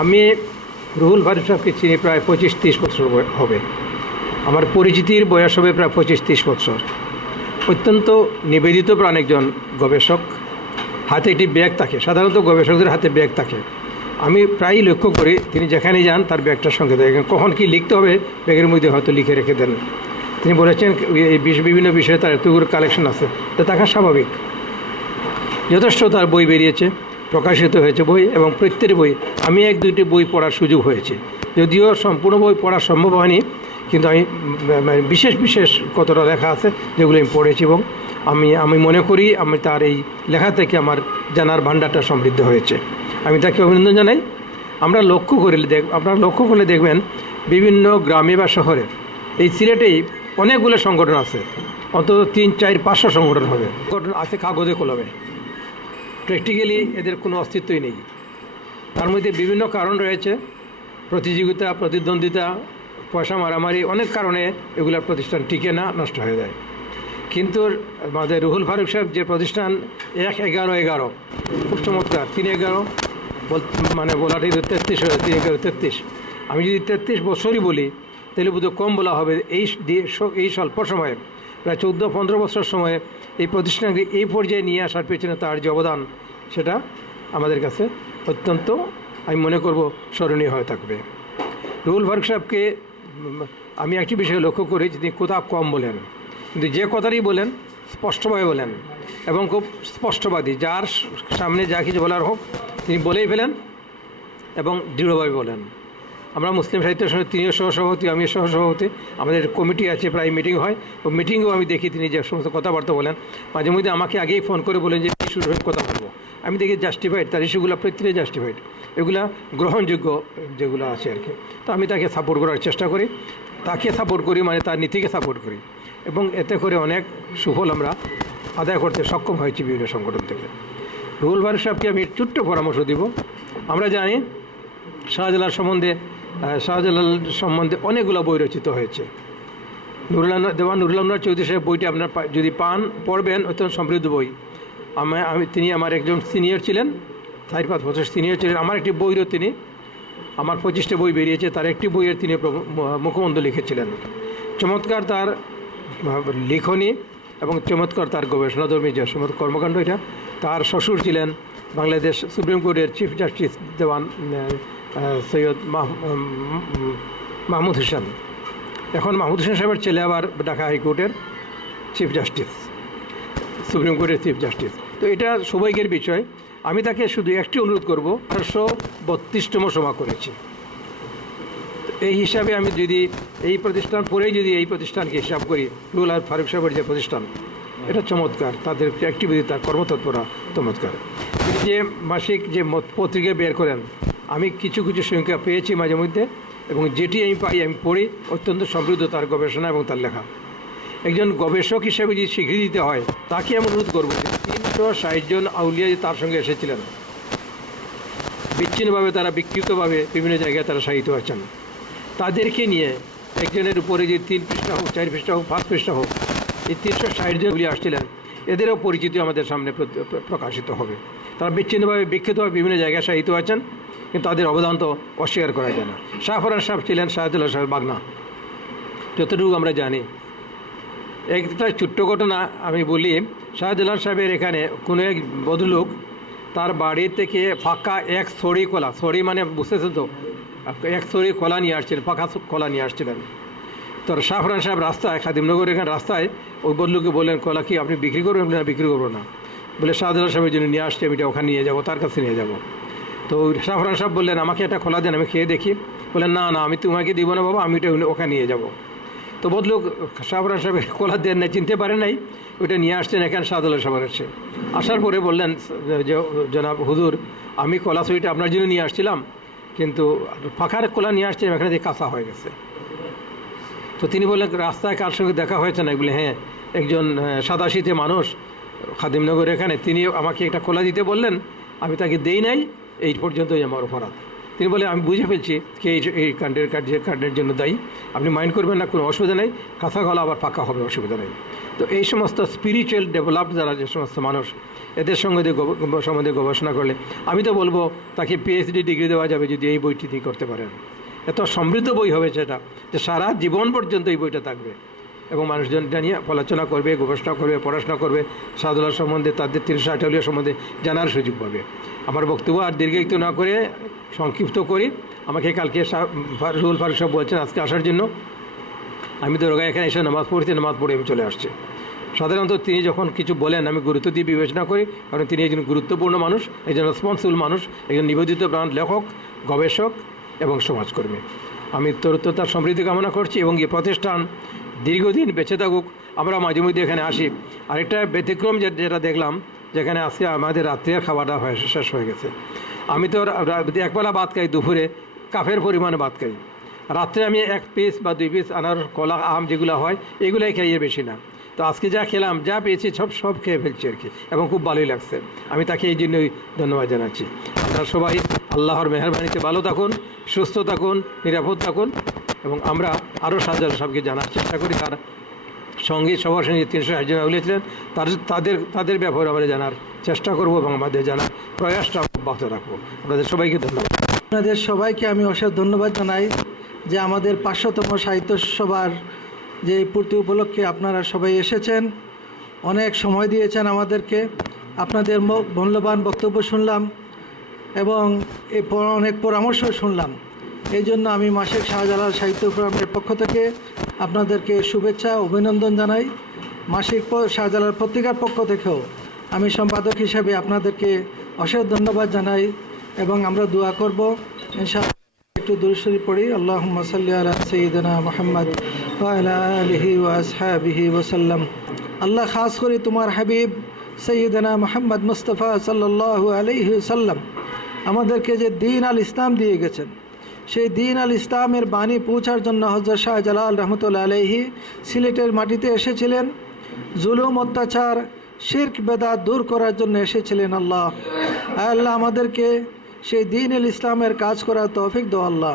আমি রুহুল ফারুক সাহেবকে চিনি প্রায় 25-30 বছর হবে। আমার পরিচিতির বয়স হবে প্রায় 25-30 বছর। অত্যন্ত নিবেদিত প্রাণ একজন গবেষক। হাতে একটি ব্যাগ থাকে, সাধারণত গবেষকদের হাতে ব্যাগ থাকে। আমি প্রায়ই লক্ষ্য করি তিনি যেখানে যান তার ব্যাগটার সঙ্গে দেখেন, কখন কি লিখতে হবে ব্যাগের মধ্যে হয়তো লিখে রেখে দেন। তিনি বলেছেন এই বিভিন্ন বিষয়ে তার এতগুলো কালেকশন আছে, তা থাকা স্বাভাবিক। যথেষ্ট তার বই বেরিয়েছে, প্রকাশিত হয়েছে বই, এবং প্রত্যেকটি বই আমি 1-2টি বই পড়ার সুযোগ হয়েছে। যদিও সম্পূর্ণ বই পড়া সম্ভব হয়নি, কিন্তু আমি বিশেষ বিশেষ কতটা লেখা আছে যেগুলো আমি পড়েছি, এবং আমি মনে করি আমি তার এই লেখা থেকে আমার জানার ভাণ্ডারটা সমৃদ্ধ হয়েছে। আমি তাকে অভিনন্দন জানাই। আপনারা লক্ষ্য করলে দেখবেন বিভিন্ন গ্রামে বা শহরে, এই সিলেটেই অনেকগুলো সংগঠন আছে, অন্তত 300-400-500 সংগঠন হবে। সংগঠন আছে কাগজে কলমে, প্র্যাকটিক্যালি এদের কোনো অস্তিত্বই নেই। তার মধ্যে বিভিন্ন কারণ রয়েছে, প্রতিযোগিতা, প্রতিদ্বন্দ্বিতা, পয়সা মারামারি, অনেক কারণে এগুলার প্রতিষ্ঠান টিকে না, নষ্ট হয়ে যায়। কিন্তু আমাদের রুহুল ফারুক সাহেব যে প্রতিষ্ঠান 1-11-11 খুব চমৎকার, 3-11 মানে বলাটাই 33 হয়ে 3-11-33। আমি যদি 33 বছরই বলি তাহলে বোধহয় কম বলা হবে। এই স্বল্প সময়ে প্রায় 14-15 বছর সময়ে এই প্রতিষ্ঠানকে এই পর্যায়ে নিয়ে আসার পেছনে তার যে অবদান, সেটা আমাদের কাছে অত্যন্ত, আমি মনে করব, স্মরণীয় হয়ে থাকবে। রুহুল ফারুক সাহেবকে আমি একটি বিষয়ে লক্ষ্য করি, তিনি কোথাও কম বলেন, কিন্তু যে কথারই বলেন স্পষ্টভাবে বলেন, এবং খুব স্পষ্টবাদী। যার সামনে যা কিছু বলার হোক তিনি বলেই ফেলেন এবং দৃঢ়ভাবে বলেন। আমরা মুসলিম সাহিত্য সমিতি, তিনিও সহসভাপতি, আমিও সহসভাপতি, আমাদের কমিটি আছে, প্রায় মিটিং হয়। ও মিটিংয়েও আমি দেখি তিনি যে সমস্ত কথাবার্তা বলেন, মাঝে মধ্যে আমাকে আগেই ফোন করে বলেন যে ইস্যুর হয়ে কথা বলবো। আমি দেখি জাস্টিফাইড, তার ইস্যুগুলো প্রত্যেকে জাস্টিফাইড, এগুলা গ্রহণযোগ্য যেগুলো আছে আর কি। তো আমি তাকে সাপোর্ট করার চেষ্টা করি, তাকে সাপোর্ট করি মানে তার নীতিকে সাপোর্ট করি, এবং এতে করে অনেক সুফল আমরা আদায় করতে সক্ষম হয়েছি বিভিন্ন সংগঠন থেকে। রুহুল ফারুক সাহেবকে আমি ছোট্ট পরামর্শ দিব। আমরা জানি শাহজালাল সম্বন্ধে অনেকগুলো বই রচিত হয়েছে। নুরুল আনোয়ার চৌধুরী সাহেব বইটি আপনার যদি পান, পড়বেন, অত্যন্ত সমৃদ্ধ বই। তিনি আমার একজন সিনিয়র ছিলেন, 4-5 বছর সিনিয়র ছিলেন। আমার একটি বইরও তিনি, আমার 25টা বই বেরিয়েছে, তার একটি বইয়ের তিনি মুখবন্ধ লিখেছিলেন। চমৎকার তার লিখনী এবং চমৎকার তার গবেষণাধর্মী যে সমস্ত কর্মকাণ্ড। এটা তার শ্বশুর ছিলেন বাংলাদেশ সুপ্রিম কোর্টের চিফ জাস্টিস দেওয়ান সৈয়দ মাহমুদ হোসেন। এখন মাহমুদ হোসেন সাহেবের ছেলে আবার ঢাকা হাইকোর্টের চিফ জাস্টিস, সুপ্রিম কোর্টের চিফ জাস্টিস। তো এটা সৌভাগ্যের বিষয়। আমি তাকে শুধু একটি অনুরোধ করব, 1832তম সভা করেছি। এই হিসাবে আমি যদি এই প্রতিষ্ঠান পরেই যদি এই প্রতিষ্ঠানকে হিসাব করি, রুহুল ফারুক সাহেবের যে প্রতিষ্ঠান, এটা চমৎকার, তাদের অ্যাক্টিভিটি, তার কর্মতৎপরা চমৎকার। তিনি যে মাসিক যে পত্রিকা বের করেন, আমি কিছু কিছু সংখ্যা পেয়েছি মাঝে মধ্যে, এবং যেটি আমি পাই আমি পড়ি, অত্যন্ত সমৃদ্ধ তার গবেষণা এবং তার লেখা। একজন গবেষক হিসেবে যদি স্বীকৃতি দিতে হয়, তাকে আমি অনুরোধ করবো যে 360 জন আউলিয়া তার সঙ্গে এসেছিলেন, বিচ্ছিন্নভাবে তারা বিকৃতভাবে বিভিন্ন জায়গায় তারা সাহিত্য আছেন, তাদেরকে নিয়ে একজনের উপরে যে 3 পৃষ্ঠা হোক, 4 পৃষ্ঠা হোক, 5 পৃষ্ঠা হোক, এই 360 জন উলিয়া আসছিলেন, এদেরও পরিচিতি আমাদের সামনে প্রকাশিত হবে। তারা বিচ্ছিন্নভাবে বিক্ষিতভাবে বিভিন্ন জায়গায় সাহিত্য আছেন, কিন্তু তাদের অবদান তো অস্বীকার করা যায় না। শাহফরান সাহেব ছিলেন শাহজালাল সাহেব বাগনা, যতটুকু আমরা জানি। একটা ছোট্ট ঘটনা আমি বলি, শাহজালাল সাহেবের এখানে কোনো এক ভদ্রলোক তার বাড়ি থেকে ফাঁকা এক ছড়ি কলা, ছড়ি মানে বুঝতেছেন তো, এক ছড়ি কলা নিয়ে আসছিলেন, ফাঁকা কলা নিয়ে আসছিলেন। তো শাহফরান সাহেব রাস্তায়, খাদিমনগর এখানে রাস্তায় ওই বদলুকে বললেন, কলা কি আপনি বিক্রি করবেন? না, বিক্রি করবো না। বলে শাহজালাল সাহেবের জন্য নিয়ে আসছি, আমি এটা ওখানে নিয়ে যাবো, তার কাছে নিয়ে যাবো। তো শাহফরান সাহেব বললেন, আমাকে একটা খোলা দেন, আমি খেয়ে দেখি। বললেন, না না, আমি তোমাকে দিব না বাবা, আমি এটা ওখানে নিয়ে যাব। তো বদলুক শাহফরান সাহেব খোলা দেন না, চিনতে পারেন নাই, ওইটা নিয়ে আসছেন এখানে শাহজালাল সাহেবের এসে। আসার পরে বললেন যে জনাব হুজুর, আমি কলা ছড়িটা আপনার জন্য নিয়ে আসছিলাম, কিন্তু ফাঁকার কলা নিয়ে আসছিলাম, এখানে দিয়ে কাঁচা হয়ে গেছে। তো তিনি বললেন, রাস্তায় কার সঙ্গে দেখা হয়েছে না? বলে হ্যাঁ, একজন সাদাশীতে মানুষ খাদিমনগর এখানে, তিনি আমাকে একটা কলা দিতে বললেন, আমি তাকে দেই নাই, এই পর্যন্তই আমার অপরাধ। তিনি বলে আমি বুঝে ফেলছি কে এই কাণ্ডের জন্য দায়ী, আপনি মাইন্ড করবেন না, কোনো অসুবিধা নেই, কাঁথা গলা আবার পাকা হবে, অসুবিধা নেই। তো এই সমস্ত স্পিরিচুয়াল ডেভেলপড যারা যে সমস্ত মানুষ, এদের সম্বন্ধে গবেষণা করলে আমি তো বলবো তাকে পিএইচডি ডিগ্রি দেওয়া যাবে যদি এই বইটি তিনি করতে পারেন। এত সমৃদ্ধ বই হবে সেটা, যে সারা জীবন পর্যন্ত এই বইটা থাকবে এবং মানুষজন এটা নিয়ে আলোচনা করবে, গবেষণা করবে, পড়াশোনা করবে, সাদুল্লাহ সম্বন্ধে, তাদের 308 আউলিয়া সম্বন্ধে জানার সুযোগ পাবে। আমার বক্তব্য আর দীর্ঘায়িত না করে সংক্ষিপ্ত করি। আমাকে কালকে রুহুল ফারুক সাহেব বলছেন আজকে আসার জন্য। আমি তো রোগা এখানে এসে নামাজ পড়ছি, নামাজ পড়ে আমি চলে আসছি। সাধারণত তিনি যখন কিছু বলেন আমি গুরুত্ব দিয়ে বিবেচনা করি, কারণ তিনি একজন গুরুত্বপূর্ণ মানুষ, একজন রেসপন্সিবল মানুষ, একজন নিবেদিত প্রাণ লেখক, গবেষক এবং সমাজকর্মী। আমি তার সমৃদ্ধি কামনা করছি এবং এই প্রতিষ্ঠান দীর্ঘদিন বেঁচে থাকুক। আমরা মাঝে মধ্যে এখানে আসি। আরেকটা ব্যতিক্রম যেটা দেখলাম, যেখানে আজকে আমাদের রাত্রের খাওয়াটা শেষ হয়ে গেছে। আমি তো একবেলা ভাত খাই, দুপুরে কাফের পরিমাণে ভাত খাই। রাত্রে আমি 1 পিস বা 2 পিস আনার, কলা, আম যেগুলো হয় এগুলাই খাইয়ে বেশি না। তো আজকে যা খেলাম, যা পেয়েছি সব খেয়ে ফেলছি আর কি, এবং খুব ভালোই লাগছে। আমি তাকে এই জন্যই ধন্যবাদ জানাচ্ছি। আপনারা সবাই আল্লাহর মেহেরবানিতে ভালো থাকুন, সুস্থ থাকুন, নিরাপদ থাকুন এবং আমরা আরও শাহজালাল সাহেবকে জানার চেষ্টা করি। তার সঙ্গে সবার সঙ্গে 360 জন আউলিয়া ছিলেন, তাদের ব্যাপারে আমরা জানার চেষ্টা করব এবং আমাদের জানার প্রয়াসটা অব্যাহত রাখবো। আপনাদের সবাইকে ধন্যবাদ। আপনাদের সবাইকে আমি অশেষ ধন্যবাদ জানাই যে আমাদের 500তম সাহিত্য সভার যে পূর্তি উপলক্ষে আপনারা সবাই এসেছেন, অনেক সময় দিয়েছেন আমাদেরকে, আপনাদের মূল্যবান বক্তব্য শুনলাম এবং অনেক পরামর্শ শুনলাম। এই জন্য আমি মাসিক শাহজালাল সাহিত্য ফোরামের পক্ষ থেকে আপনাদেরকে শুভেচ্ছা, অভিনন্দন জানাই। মাসিক শাহজালাল পত্রিকার পক্ষ থেকেও আমি সম্পাদক হিসেবে আপনাদেরকে অশেষ ধন্যবাদ জানাই এবং আমরা দোয়া করব ইনশাআল্লাহ। একটু দুরূদ শরীফ পড়ি। আল্লাহুম্মা সাল্লি আলা সাইয়্যিদিনা মুহাম্মদ ওয়া আলা আলিহি ওয়া আসহাবিহি ওয়া সাল্লাম। আল্লাহ খাস করে তোমার হাবিব সাইয়্যিদিনা মুহাম্মদ মুস্তাফা সাল্লাল্লাহু আলাইহি ওয়াসাল্লাম আমাদেরকে যে দ্বীন আল ইসলাম দিয়ে গেছেন, সেই দ্বীন আল ইসলামের বাণী পৌঁছার জন্য হযরত শাহজালাল রহমতুল্লাহ আলাইহি সিলেটের মাটিতে এসেছিলেন। জুলুম, অত্যাচার, শিরক, বেদাত দূর করার জন্য এসেছিলেন। আল্লাহ আমাদেরকে সেই দ্বীন আল ইসলামের কাজ করার তৌফিক দাও আল্লাহ।